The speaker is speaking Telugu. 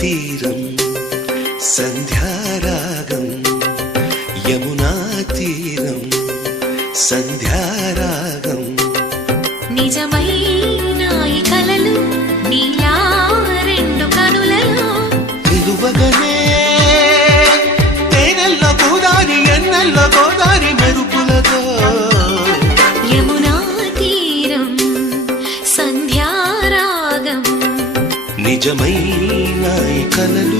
తీరం సంధ్యారాగం యమునా తీరం సంధ్యారాగం నిజమైన ఈ కలలు నీలా రెండు కనులలో నిలువగనే తేనెల్లో గోదారి ఎన్నెల్లో గోదారి మెరుపులతో యమునా తీరం సంధ్యారాగం నిజమైన ఈ కలలు